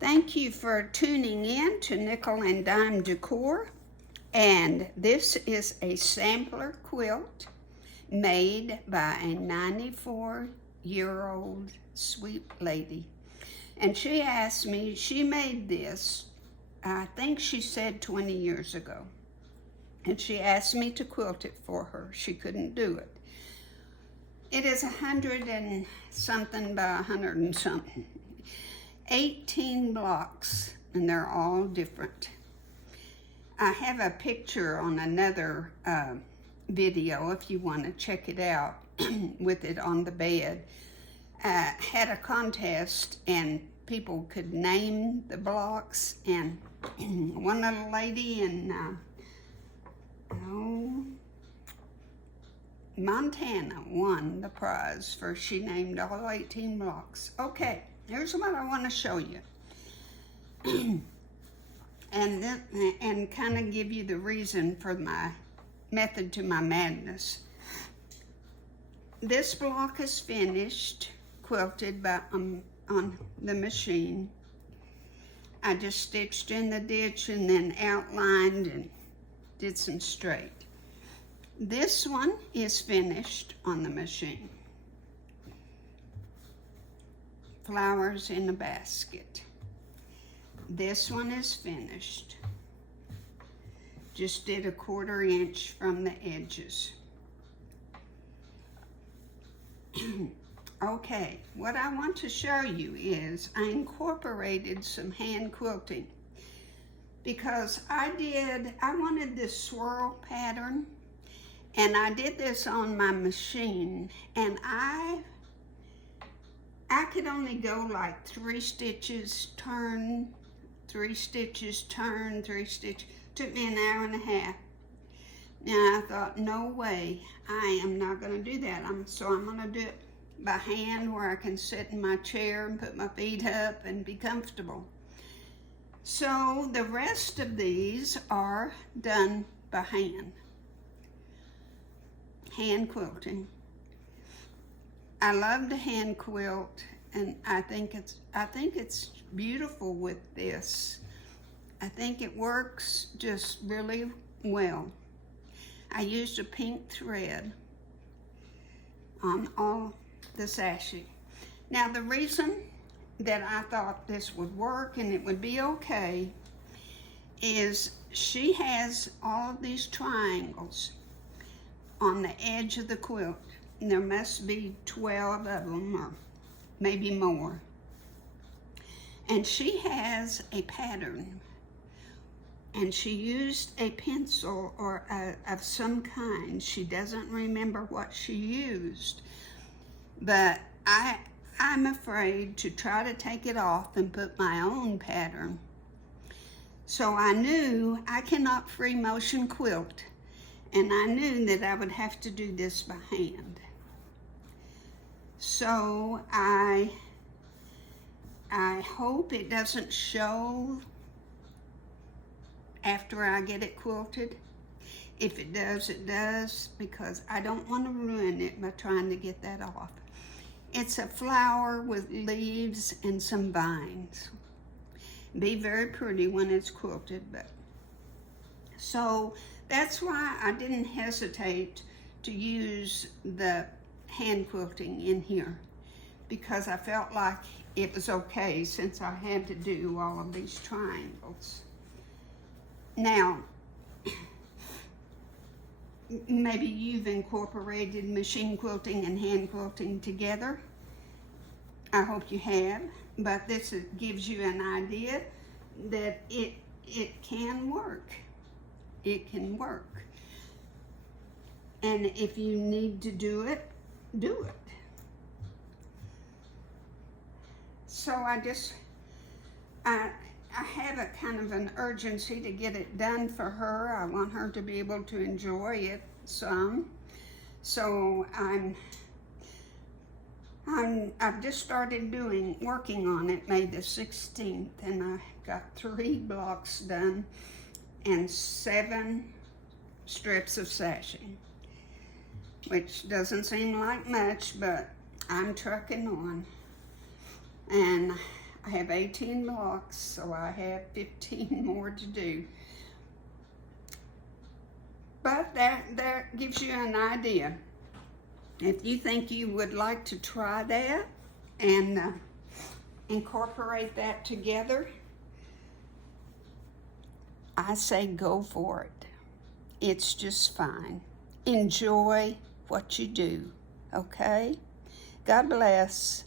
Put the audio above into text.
Thank you for tuning in to Nickel and Dime Decor. And this is a sampler quilt made by a 94-year-old sweet lady. And she asked me, she made this, I think she said 20 years ago. And she asked me to quilt it for her. She couldn't do it. It is 100 and something by 100 and something. 18 blocks, and they're all different. I have a picture on another video if you want to check it out with it on the bed. Had a contest and people could name the blocks, and one little lady in Montana won the prize for she named all 18 blocks. Okay, here's what I want to show you. and kind of give you the reason for my method to my madness. This block is finished, quilted by on the machine. I just stitched in the ditch and then outlined and did some straight. This one is finished on the machine. Flowers in a basket. This one is finished. Just did a 1/4 inch from the edges. Okay, what I want to show you is I incorporated some hand quilting because I wanted this swirl pattern, and I did this on my machine, and I could only go like 3 stitches, turn, 3 stitches, turn, 3 stitches. Took me an hour and a half. Now I thought, no way, I am not gonna do that. So I'm gonna do it by hand where I can sit in my chair and put my feet up and be comfortable. So the rest of these are done by hand. Hand quilting. I love to hand quilt, and I think it's beautiful with this. I think it works just really well. I used a pink thread on all the sashing. Now the reason that I thought this would work and it would be okay is she has all of these triangles on the edge of the quilt. And there must be 12 of them or maybe more. And she has a pattern, and she used a pencil or of some kind. She doesn't remember what she used, but I'm afraid to try to take it off and put my own pattern. So I knew I cannot free motion quilt, and I knew that I would have to do this by hand. So I hope it doesn't show after I get it quilted. If it does, it does, because I don't want to ruin it by trying to get that off. It's a flower with leaves and some vines. Be very pretty when it's quilted, but so that's why I didn't hesitate to use the hand quilting in here, because I felt like it was okay since I had to do all of these triangles. Now, maybe you've incorporated machine quilting and hand quilting together. I hope you have, but this gives you an idea that it can work. It can work. And if you need to do it, do it. So I have a kind of an urgency to get it done for her. I want her to be able to enjoy it some. So I've just started working on it May the 16th, and I got 3 blocks done and 7 strips of sashing, which doesn't seem like much, but I'm trucking on. And I have 18 blocks, so I have 15 more to do. But that gives you an idea. If you think you would like to try that and incorporate that together, I say go for it. It's just fine. Enjoy what you do, okay? God bless.